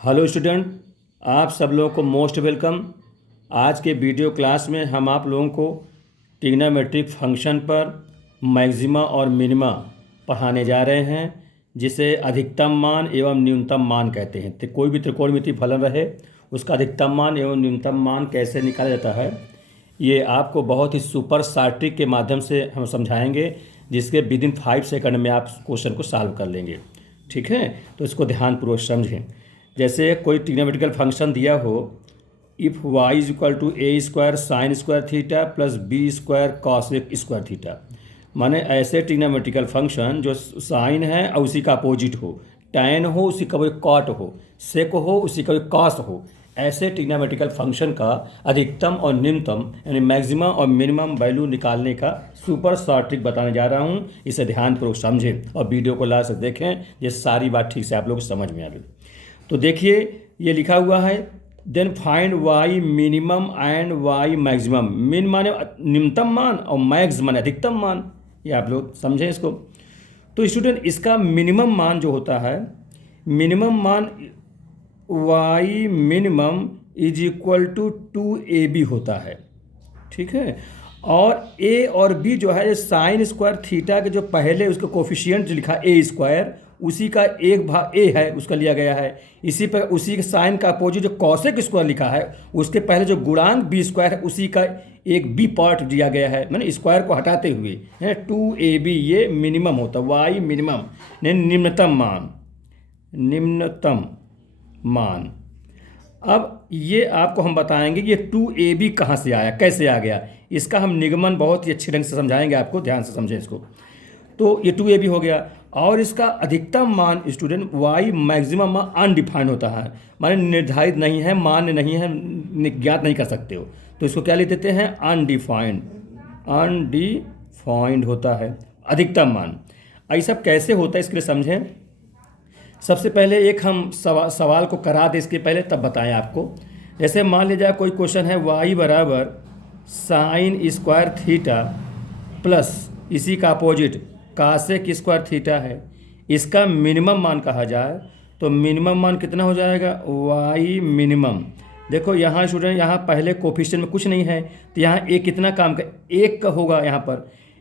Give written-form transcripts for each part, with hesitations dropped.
Hello student, आप सब लोगों को मोस्ट वेलकम। आज के वीडियो क्लास में हम आप लोगों को ट्रिग्नोमेट्रिक फंक्शन पर मैक्सिमा और मिनिमा पढ़ाने जा रहे हैं, जिसे अधिकतम मान एवं न्यूनतम मान कहते हैं। तो कोई भी त्रिकोणमितीय फलन रहे, उसका अधिकतम मान एवं न्यूनतम मान कैसे निकाला जाता है, ये आपको बहुत ही सुपर शार्टिक के माध्यम से हम समझाएंगे, जिसके विद इन 5 सेकंड में आप क्वेश्चन को सॉल्व कर लेंगे। ठीक है, तो इसको ध्यानपूर्वक समझें। जैसे कोई ट्रिग्नोमेट्रिकल फंक्शन दिया हो, if y is equal to a square sine square theta plus B square cos square theta, माने ऐसे ट्रिग्नोमेट्रिकल फंक्शन जो साइन है और उसी का अपोजिट हो, टैन हो उसी का कोई कॉट हो, सेक हो उसी का कोई कॉस हो, ऐसे ट्रिग्नोमेट्रिकल फंक्शन का अधिकतम और न्यूनतम यानी मैक्सिमम और मिनिमम वैल्यू निकालने का सुपर शॉर्ट ट्रिक बताने जा रहा हूँ। इसे ध्यानपूर्वक समझें और वीडियो को लास्ट तक देखें, ये सारी बात ठीक से आप लोग समझ में आ गई। तो देखिए, ये लिखा हुआ है, then find y minimum and y maximum. Min माने न्यूनतम मान और मैक्स माने अधिकतम मान, ये आप लोग समझें इसको। तो स्टूडेंट, इसका मिनिमम मान जो होता है, मिनिमम मान y minimum is equal to 2ab होता है। ठीक है, और ए और बी जो है साइन स्क्वायर थीटा के जो पहले उसका कोफिशिएंट लिखा ए स्क्वायर, उसी का एक भाग ए है, उसका लिया गया है। इसी पर उसी के साइन का अपोजिट जो कॉसेक स्क्वायर लिखा है, उसके पहले जो गुणांक बी स्क्वायर है, उसी का एक बी पार्ट दिया गया है, मैंने स्क्वायर को हटाते हुए है 2ab। ये मिनिमम होता है, वाई मिनिमम निम्नतम मान, निम्नतम मान। अब ये आपको हम बताएंगे कि ये 2ab कहाँ से आया, कैसे आ गया, इसका हम निगमन बहुत ही अच्छे ढंग से समझाएंगे आपको, ध्यान से समझें इसको। तो ये 2ab हो गया, और इसका अधिकतम मान स्टूडेंट वाई मैक्सिमम मान अनडिफाइंड होता है, माने निर्धारित नहीं है, मान्य नहीं है, ज्ञात नहीं कर सकते हो, तो इसको क्या लिख देते हैं, अनडिफाइंड। अनडिफाइंड होता है अधिकतम मान। ऐसा कैसे होता है, इसके लिए समझें। सबसे पहले एक हम सवाल को करा दें इसके पहले, तब बताएं आपको। जैसे मान लीजिए कोई क्वेश्चन है, y बराबर साइन स्क्वायर थीटा प्लस इसी का अपोजिट कासेक स्क्वायर थीटा है, इसका मिनिमम मान कहा जाए तो मिनिमम मान कितना हो जाएगा, y मिनिमम। देखो यहाँ स्टूडेंट, यहाँ पहले कोफिशिएंट में कुछ नहीं है, तो यहाँ ए कितना काम का, एक का होगा।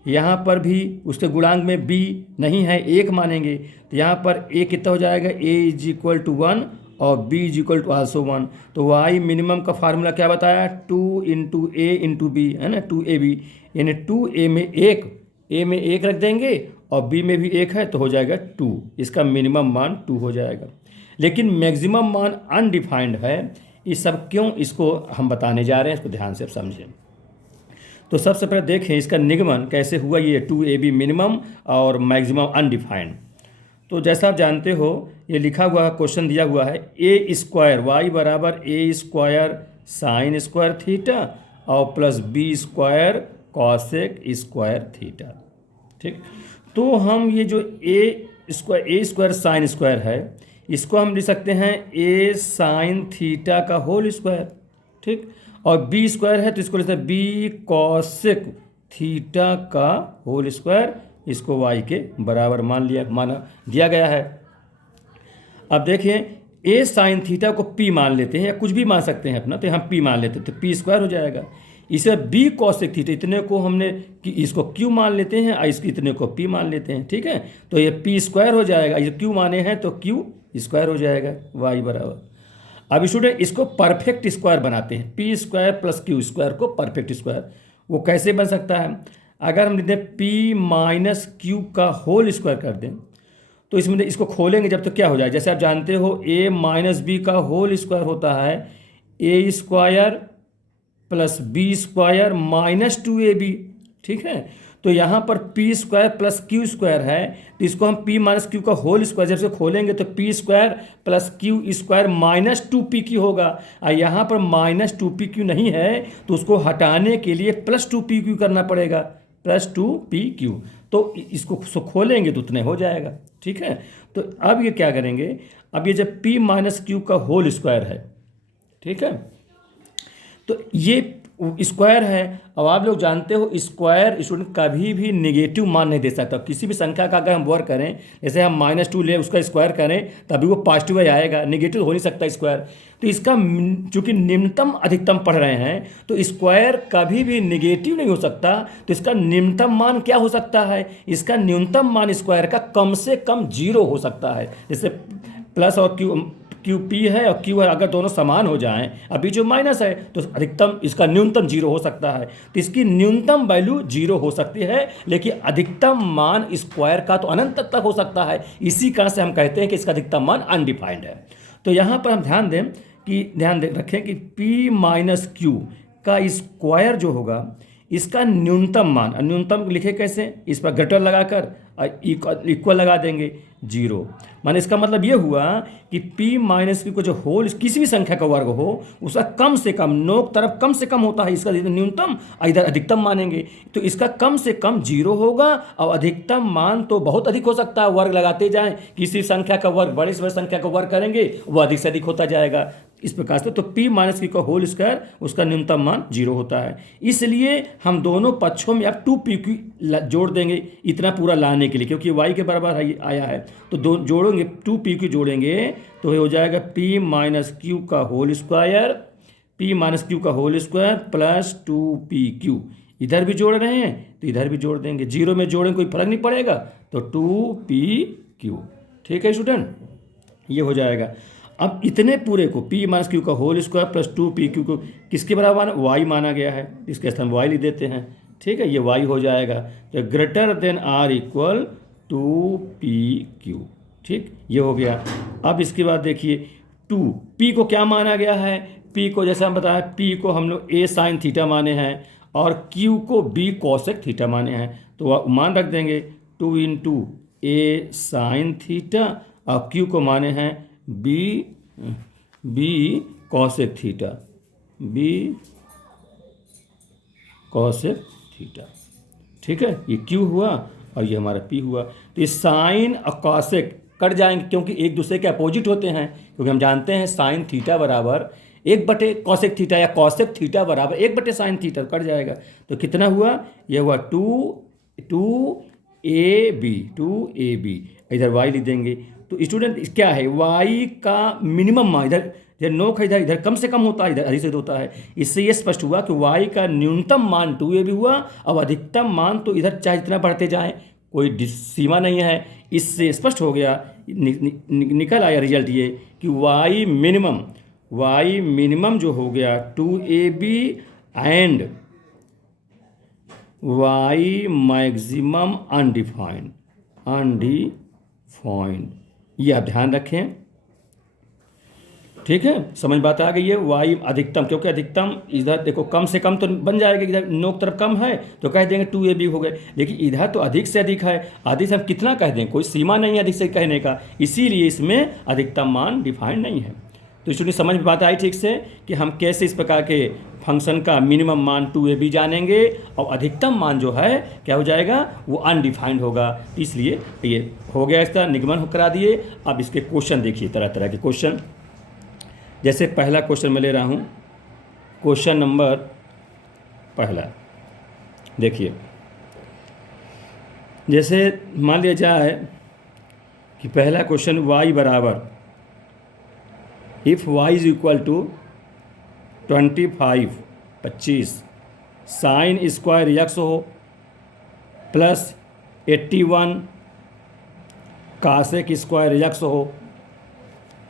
यहाँ पर भी उसके गुणांक में b नहीं है, एक मानेंगे, तो यहाँ पर a कितना हो जाएगा, a इज इक्वल टू 1 और b is equal to also 1। तो y मिनिमम का फार्मूला क्या बताया, 2 इंटू ए इंटू बी, है ना, 2ab, यानी 2a में एक, a में एक रख देंगे और b में भी एक है, तो हो जाएगा 2। इसका मिनिमम मान 2 हो जाएगा। लेकिन मैक्सिमम मान अनडिफाइंड है, ये सब क्यों, इसको हम बताने जा रहे हैं, इसको ध्यान से समझें। तो सबसे पहले देखें इसका निगमन कैसे हुआ, ये 2ab मिनिमम और मैक्सिमम अनडिफाइंड। तो जैसा आप जानते हो, ये लिखा हुआ क्वेश्चन दिया हुआ है, ए स्क्वायर वाई बराबर a square sine square theta और plus B square cosec square theta. ठीक, तो हम ये जो ए स्क्वायर साइन स्क्वायर है, इसको हम लिख सकते हैं ए साइन थीटा का होल स्क्वायर। ठीक, और बी स्क्वायर है तो इसको लिखते हैं बी कॉसेक थीटा का होल स्क्वायर, इसको वाई के बराबर माना दिया गया है। अब देखें, ए साइन थीटा को पी मान लेते हैं, या कुछ भी मान सकते हैं अपना, तो यहाँ पी मान लेते हैं, तो पी स्क्वायर हो जाएगा। इसे बी कॉसेक थीटा, इतने को हमने कि इसको क्यू मान लेते हैं और इसको इतने को पी मान लेते हैं। ठीक है, तो ये पी स्क्वायर हो जाएगा, ये क्यू माने हैं तो क्यू स्क्वायर हो जाएगा, वाई बराबर। अब स्टूडेंट, इसको परफेक्ट स्क्वायर बनाते हैं, P square plus Q square को परफेक्ट स्क्वायर। वो कैसे बन सकता है, अगर हम लिखते हैं पी माइनस क्यू का होल स्क्वायर कर दें, तो इसमें इसको खोलेंगे जब तो क्या हो जाए, जैसे आप जानते हो ए माइनस बी का होल स्क्वायर होता है A square plus B square minus 2ab। ठीक है, तो यहाँ पर P square plus Q square है, तो इसको हम पी माइनस क्यू का होल स्क्वायर जब से खोलेंगे तो P square plus Q square minus 2pq होगा। और यहाँ पर माइनस 2pq नहीं है, तो उसको हटाने के लिए प्लस 2pq करना पड़ेगा, प्लस 2pq। तो इसको खोलेंगे तो उतने हो जाएगा। ठीक है, तो अब ये क्या करेंगे, अब ये जब p माइनस क्यू का होल स्क्वायर है, ठीक है, तो ये स्क्वायर है। अब आप लोग जानते हो स्क्वायर स्टूडेंट कभी भी नेगेटिव मान नहीं दे सकता। किसी भी संख्या का अगर हम वर्ग करें, जैसे हम -2 ले उसका स्क्वायर करें तभी वो पॉजिटिव ही आएगा, नेगेटिव हो नहीं सकता स्क्वायर। तो इसका चूंकि निम्नतम अधिकतम पढ़ रहे हैं तो स्क्वायर कभी भी नेगेटिव नहीं हो सकता। तो इसका निम्नतम मान क्या हो सकता है? इसका न्यूनतम मान स्क्वायर का कम से कम 0 हो सकता है। जैसे प्लस और क्यू पी है और क्यू है, अगर दोनों समान हो जाएं, अभी जो माइनस है तो अधिकतम इसका न्यूनतम 0 हो सकता है। तो इसकी न्यूनतम वैल्यू 0 हो सकती है, लेकिन अधिकतम मान स्क्वायर का तो अनंत तक हो सकता है। इसी कारण से हम कहते हैं कि इसका अधिकतम मान अनडिफाइंड है। तो यहाँ पर हम ध्यान रखें कि p माइनस क्यू का स्क्वायर जो होगा इसका न्यूनतम मान, न्यूनतम लिखे कैसे? इस पर ग्रेटर लगाकर इक्वल लगा देंगे 0। माने इसका मतलब ये हुआ कि p माइनस क्यू को जो होल किसी भी संख्या का वर्ग हो उसका कम से कम, नोक तरफ कम से कम होता है, इसका न्यूनतम इधर अधिकतम मानेंगे तो इसका कम से कम 0 होगा और अधिकतम मान तो बहुत अधिक हो सकता है। वर्ग लगाते जाएं, किसी संख्या का वर्ग बड़े से बड़े संख्या का वर्ग करेंगे वो अधिक से अधिक होता जाएगा इस प्रकार से। तो p माइनस क्यू का होल स्क्वायर उसका न्यूनतम मान 0 होता है। इसलिए हम दोनों पक्षों में अब 2pq जोड़ देंगे इतना पूरा लाने के लिए, क्योंकि y के बराबर आया है तो जोड़ेंगे 2pq जोड़ेंगे तो ये हो जाएगा p माइनस क्यू का whole square, p minus Q का होल स्क्वायर प्लस 2pq। इधर भी जोड़ रहे हैं तो इधर भी जोड़ देंगे, 0 में जोड़ेंगे कोई फर्क नहीं पड़ेगा तो 2pq। ठीक है स्टूडेंट, ये हो जाएगा। अब इतने पूरे को p माइनस क्यू का होल स्क्वायर प्लस 2pq को किसके बराबर y माना गया है, इसके स्थान y लिख देते हैं। ठीक है, ये y हो जाएगा तो greater than or equal 2pq। ठीक, ये हो गया। अब इसके बाद देखिए p को क्या माना गया है? p को जैसे हम बताया p को हम लोग a साइन थीटा माने हैं और q को b कॉसेक थीटा माने हैं, तो मान रख देंगे 2 इंटू a साइन थीटा और q को माने हैं b cosec theta, b cosec theta. ठीक है, ये क्यू हुआ और ये हमारा पी हुआ। तो ये साइन और कॉसेक कट जाएंगे क्योंकि एक दूसरे के अपोजिट होते हैं, क्योंकि हम जानते हैं साइन थीटा बराबर 1/कॉसेक थीटा या कॉसेक थीटा बराबर 1/साइन थीटा, कट जाएगा। तो कितना हुआ? ये हुआ 2ab, इधर y लिख देंगे। तो स्टूडेंट क्या है? y का मिनिमम मान इधर नोक है, इधर कम से कम होता है, इधर अधिक से होता है। इससे ये स्पष्ट हुआ कि y का न्यूनतम मान 2ab हुआ और अधिकतम मान तो इधर चाहे जितना बढ़ते जाएं कोई सीमा नहीं है। इससे स्पष्ट हो गया, निकल आया रिजल्ट ये कि y मिनिमम जो हो गया 2ab and y maximum undefined. ये आप ध्यान रखें। ठीक है, समझ बात आ गई है। y अधिकतम, क्योंकि अधिकतम इधर देखो कम से कम तो बन जाएगा, इधर नोक तरफ कम है तो कह देंगे 2ab हो गए, लेकिन इधर तो अधिक से अधिक है, अधिक से हम कितना कह दें, कोई सीमा नहीं है अधिक से कहने का, इसीलिए इसमें अधिकतम मान डिफाइंड नहीं है। तो स्टूडेंट समझ में बात आई ठीक से कि हम कैसे इस प्रकार के फंक्शन का मिनिमम मान 2ab जानेंगे और अधिकतम मान जो है क्या हो जाएगा, वो अनडिफाइंड होगा। इसलिए ये हो गया, इसका निगमन करा दिए। अब इसके क्वेश्चन देखिए, तरह तरह के क्वेश्चन। जैसे पहला क्वेश्चन मैं ले रहा हूँ, क्वेश्चन नंबर पहला देखिए। जैसे मान लिया जाए कि पहला क्वेश्चन y बराबर if y is equal to 25 sine square x हो प्लस 81 कासेक स्क्वायर x हो।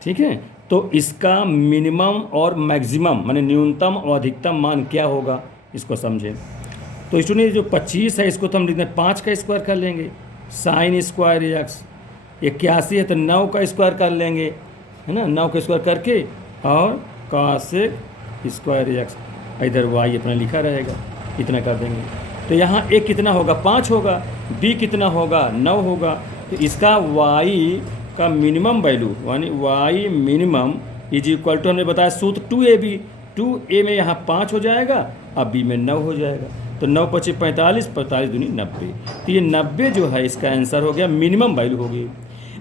ठीक है, तो इसका मिनिमम और मैक्सिमम माने न्यूनतम और अधिकतम मान क्या होगा, इसको समझें। तो स्टूडेंट जो 25 है इसको तो हम लिखते हैं 5 का स्क्वायर कर लेंगे, साइन स्क्वायर x 81 है तो 9 का स्क्वायर कर लेंगे, है ना, 9 का स्क्वायर करके और कासेक स्क्वायर x, इधर y अपना लिखा रहेगा, इतना कर देंगे। तो यहाँ a कितना होगा, 5 होगा, b कितना होगा, 9 होगा। तो इसका y का मिनिमम वैल्यू यानी y minimum is equal to, हमने बताया सूत्र 2ab, 2a में यहाँ 5 हो जाएगा अब b में 9 हो जाएगा। तो 9 × 5 = 45, 45 दूनी 90। तो ये 90 जो है इसका आंसर हो गया, मिनिमम वैल्यू होगी।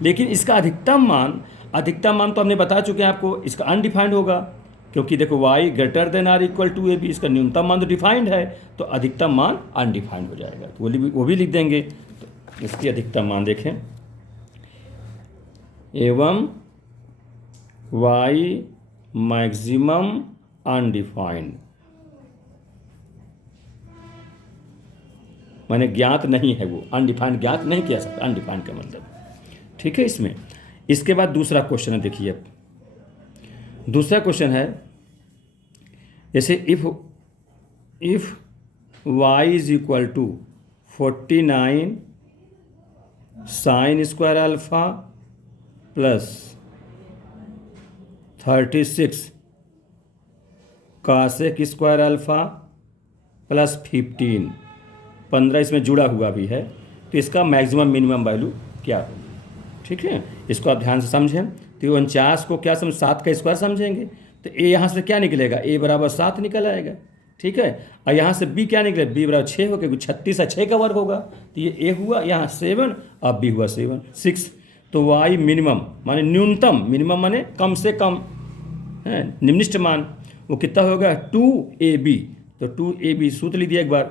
लेकिन इसका अधिकतम मान तो हमने बता चुके हैं आपको, इसका अनडिफाइंड होगा। क्योंकि देखो y greater than or equal to a b, इसका न्यूनतम मान तो डिफाइंड है, तो अधिकतम मान अनडिफाइंड हो जाएगा, तो वो भी लिख देंगे। तो इसकी अधिकतम मान देखें, एवं y मैक्सिमम अनडिफाइंड, माने ज्ञात नहीं है, वो अनडिफाइंड ज्ञात नहीं किया सकता, अनडिफाइंड का मतलब, ठीक है इसमें। इसके बाद दूसरा क्वेश्चन है, देखिए अब दूसरा क्वेश्चन है, जैसे if y is equal to 49 sine square alpha plus 36 cosec square alpha plus 15 इसमें जुड़ा हुआ भी है, तो इसका मैक्सिमम मिनिमम वैल्यू क्या होगी? ठीक है, इसको आप ध्यान से समझें। तो 49 को क्या समझ, 7 का स्क्वायर समझेंगे, तो ए यहाँ से क्या निकलेगा, ए बराबर 7 निकल आएगा, ठीक है। और यहाँ से बी क्या निकले, बी बराबर 6 हो, क्योंकि 36 है 6 का वर्ग होगा, तो ये ए हुआ, यहाँ 7 और बी हुआ 6। तो वाई मिनिमम माने न्यूनतम, मिनिमम माने कम से कम है, निम्नलिखित मान वो कितना होगा 2ab। तो 2ab सूत्र लीजिए एक बार,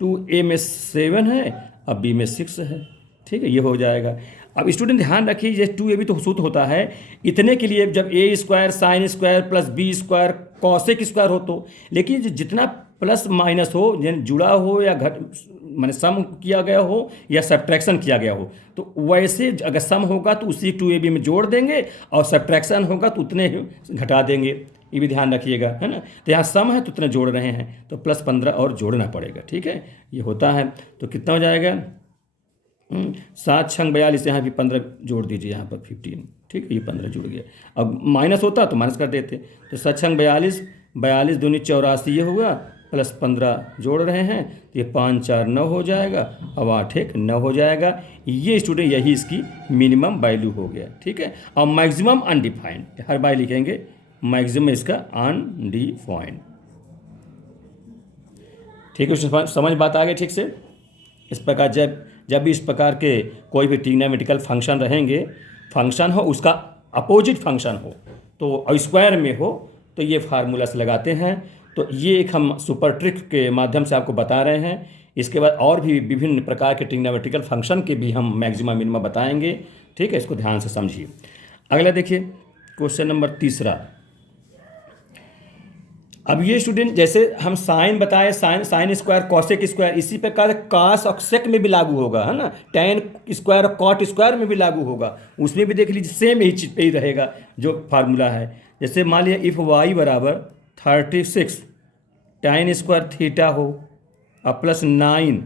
2a में 7 है और b में 6 है, ठीक है, ये हो जाएगा। अब स्टूडेंट ध्यान रखिए, ये 2ab तो सूत्र होता है इतने के लिए जब a square sine square plus b square cosec square हो तो, लेकिन जितना प्लस माइनस हो, यानी जुड़ा हो या घट माने सम किया गया हो या सब्ट्रैक्शन किया गया हो, तो वैसे अगर सम होगा तो उसी 2ab में जोड़ देंगे, और सब्ट्रैक्शन होगा तो उतने घटा देंगे, ये भी ध्यान रखिएगा, है ना। तो यहाँ सम है तो उतने जोड़ रहे हैं, तो प्लस 15 और जोड़ना पड़ेगा, ठीक है, ये होता है। तो कितना हो जाएगा, 7 छंग 42, यहाँ भी 15 जोड़ दीजिए, यहाँ पर 15, ठीक है, ये 15 जुड़ गया। अब माइनस होता तो माइनस कर देते, तो 7 छंग 42, 42 दूनी 84 ये हुआ, प्लस 15 जोड़ रहे हैं, तो ये 5 4 9 हो जाएगा, अब 8 1 9 हो जाएगा। ये स्टूडेंट यही इसकी मिनिमम वैल्यू हो गया, ठीक है। और मैक्सिमम अनडिफाइंड, हर बार लिखेंगे मैक्सिमम इसका अनडिफाइंड, ठीक है। समझ बात आ गई ठीक से। इस प्रकार जब भी इस प्रकार के कोई भी ट्रिग्नोमेट्रिकल फंक्शन रहेंगे, फंक्शन हो उसका अपोजिट फंक्शन हो तो स्क्वायर में हो, तो ये फार्मूला से लगाते हैं। तो ये एक हम सुपर ट्रिक के माध्यम से आपको बता रहे हैं। इसके बाद और भी विभिन्न प्रकार के ट्रिग्नोमेट्रिकल फंक्शन के भी हम मैक्सिमम मिनिमम बताएंगे, ठीक है, इसको ध्यान से समझिए। अगला देखिए क्वेश्चन नंबर तीसरा। अब ये स्टूडेंट जैसे हम साइन बताए, साइन स्क्वायर कॉसेक स्क्वायर, इसी प्रकार कास और सेक में भी लागू होगा, है ना, टैन स्क्वायर और कॉट स्क्वायर में भी लागू होगा, उसमें भी देख लीजिए सेम यही चीज ही रहेगा जो फार्मूला है। जैसे मान लिया इफ़ वाई बराबर 36 टैन स्क्वायर थीटा हो और प्लस 9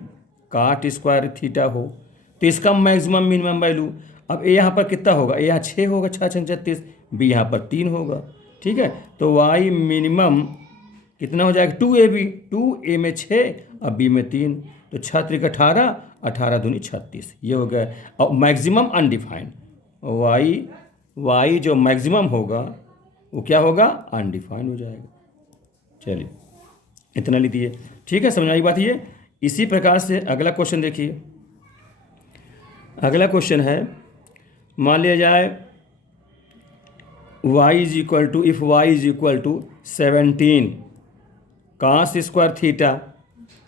काट स्क्वायर थीटा हो, तो इसका मैक्सिमम मिनिमम वैल्यू, अब ए यहाँ पर कितना होगा, ए यहाँ 6 होगा, 6 6 36, बी यहाँ पर 3 होगा, ठीक है। तो वाई मिनिमम कितना हो जाएगा 2ab, 2a में 6 और b में 3, तो 6 3 18, 18 दूनी 36, ये हो गया। और मैक्सिमम अनडिफाइंड, y जो मैक्सिमम होगा वो क्या होगा, अनडिफाइंड हो जाएगा। चलिए इतना लीजिए, ठीक है, समझ आई बात ये। इसी प्रकार से अगला क्वेश्चन देखिए। अगला क्वेश्चन है, मान लिया जाए y is equal to, if y is equal to 17 cos square theta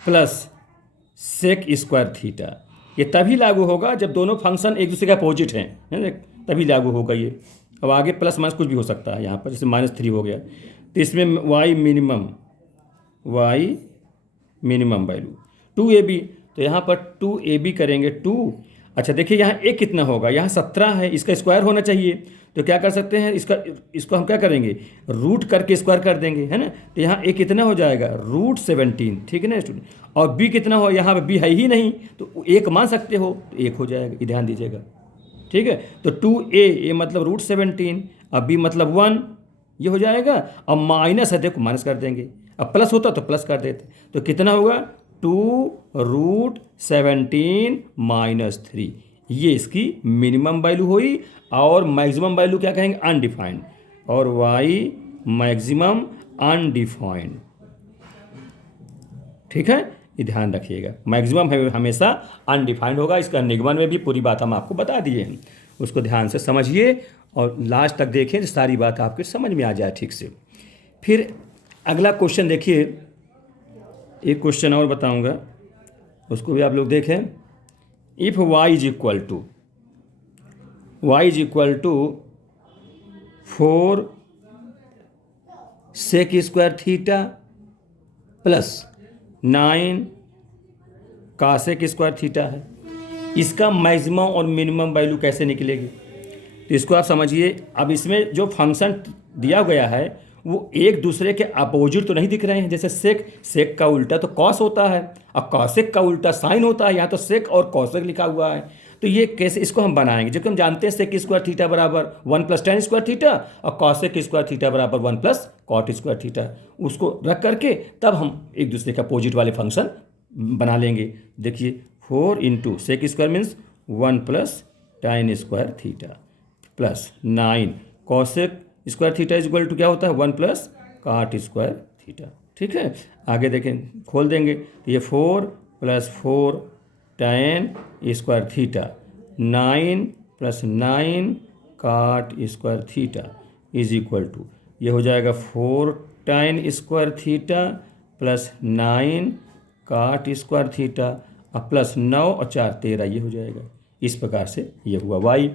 plus sec square theta. ये तभी लागू होगा जब दोनों फंक्शन एक दूसरे के अपोजिट हैं, है ना, तभी लागू होगा ये। अब आगे प्लस माइनस कुछ भी हो सकता है, यहाँ पर जैसे -3 हो गया, तो इसमें y मिनिमम वैल्यू 2ab, तो यहाँ पर 2ab करेंगे 2। अच्छा देखिए यहाँ a कितना होगा, यहाँ 17 है, इसका स्क्वायर होना चाहिए, तो क्या कर सकते हैं, इसको हम क्या करेंगे, रूट करके स्क्वायर कर देंगे, है ना। तो यहाँ a कितना हो जाएगा, √17, ठीक है ना स्टूडेंट। और b कितना हो, यहाँ पर b है ही नहीं, तो 1 मान सकते हो, तो 1 हो जाएगा, ये ध्यान दीजिएगा, ठीक है। तो 2a मतलब √17 और b मतलब 1, ये हो जाएगा। अब माइनस है, देखो माइनस कर देंगे, अब प्लस होता तो प्लस कर देते, तो कितना होगा 2√17 -3, ये इसकी मिनिमम वैल्यू हुई। और मैक्सिमम वैल्यू क्या कहेंगे, अनडिफाइंड, और y मैक्सिमम अनडिफाइंड, ठीक है, ये ध्यान रखिएगा। मैक्सिमम हमेशा अनडिफाइंड होगा, इसका निगमन में भी पूरी बात हम आपको बता दिए हैं, उसको ध्यान से समझिए और लास्ट तक देखें तो सारी बात आपके समझ में आ जाए ठीक से। फिर अगला क्वेश्चन देखिए, एक क्वेश्चन और बताऊंगा, उसको भी आप लोग देखें। If y is equal to 4 sec square theta plus 9 cosec square theta है, इसका मैक्सिमम और मिनिमम वैल्यू कैसे निकलेगी? तो इसको आप समझिए। अब इसमें जो फंक्शन दिया गया है वो एक दूसरे के अपोजिट तो नहीं दिख रहे हैं। जैसे सेक का उल्टा तो कॉस होता है और कॉसेक का उल्टा साइन होता है। यहाँ तो सेक और कॉसेक लिखा हुआ है, तो ये कैसे इसको हम बनाएंगे? जबकि हम जानते हैं सेक स्क्वायर थीटा बराबर 1 + tan स्क्वायर थीटा और कॉसेक स्क्वायर थीटा बराबर 1 + cot स्क्वायर थीटा। उसको रख करके तब हम एक दूसरे के अपोजिट वाले फंक्शन बना लेंगे। देखिए 4 × sec square means 1 + tan square theta plus 9 cosec square theta is equal to क्या होता है? 1 + cot स्क्वायर थीटा। ठीक है, आगे देखें, खोल देंगे तो ये 4 + 4 tan square theta 9 + 9 cot square theta is equal to ये हो जाएगा 4 tan square theta plus 9 cot square theta और प्लस 9 और 4 13, ये हो जाएगा। इस प्रकार से ये हुआ y।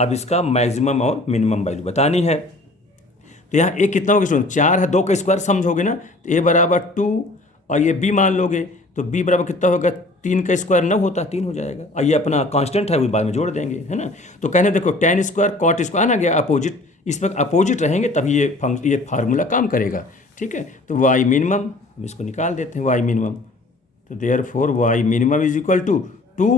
अब इसका मैक्सिमम और मिनिमम वैल्यू बतानी है। तो यहाँ ए कितना होगा स्टूडेंट? 4 है, 2 का स्क्वायर समझोगे ना, तो ए बराबर 2 और ये बी मान लोगे तो बी बराबर कितना होगा? 3 का स्क्वायर 9 होता, 3 हो जाएगा। और ये अपना कांस्टेंट है, वो बाद में जोड़ देंगे, है ना। तो कहने देखो tan स्क्वायर cot स्क्वायर ना गया अपोजिट, इस पर अपोजिट रहेंगे तभी ये फार्मूला काम करेगा। ठीक है, तो y मिनिमम हम इसको निकाल देते हैं, y मिनिमम। तो therefore y minimum is equal to 2,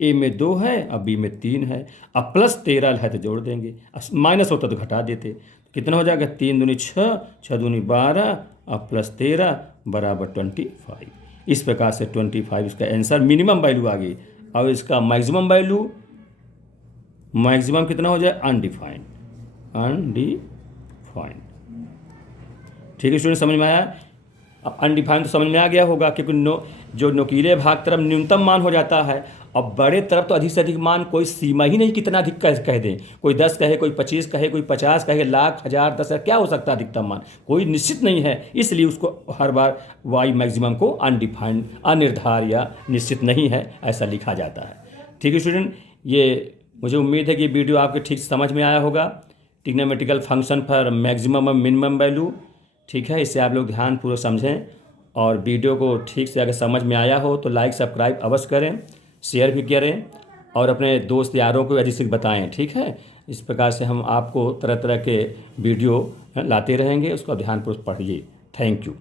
a में 2 है और बी में 3 है, अब प्लस 13 है तो जोड़ देंगे, माइनस होता तो घटा देते। कितना हो जाएगा? 3 दूनी 6, 6 दूनी 12 और प्लस 13 बराबर 25। इस प्रकार से 25 इसका आंसर मिनिमम वैल्यू आ गई। अब इसका मैक्सिमम वैल्यू, मैक्सिमम कितना हो जाए? अनडिफाइंड। ठीक है स्टूडेंट, समझ में आया? अब अनडिफाइंड तो समझ में आ गया होगा, क्योंकि जो नुकीले भाग तरफ न्यूनतम मान हो जाता है और बड़े तरफ तो अधिक से अधिक मान, कोई सीमा ही नहीं कितना अधिक कह दें। कोई 10 कहे, कोई 25 कहे, कोई 50 कहे, लाख, हज़ार, 10,000, क्या हो सकता है अधिकतम मान? कोई निश्चित नहीं है। इसलिए उसको हर बार y मैक्सिमम को अनडिफाइंड, अनिर्धारित या निश्चित नहीं है, ऐसा लिखा जाता है। ठीक है स्टूडेंट, ये मुझे उम्मीद है कि वीडियो आपके ठीक समझ में आया होगा। ट्रिग्नोमेट्रिकल फंक्शन पर मैक्सिमम और मिनिमम वैल्यू, ठीक है, इसे आप लोग ध्यानपूर्वक समझें। और वीडियो को ठीक से अगर समझ में आया हो तो लाइक सब्सक्राइब अवश्य करें, शेयर भी करें और अपने दोस्त यारों को अधिक से बताएं। ठीक है, इस प्रकार से हम आपको तरह तरह के वीडियो लाते रहेंगे, उसको ध्यानपूर्वक पढ़िए। Thank you.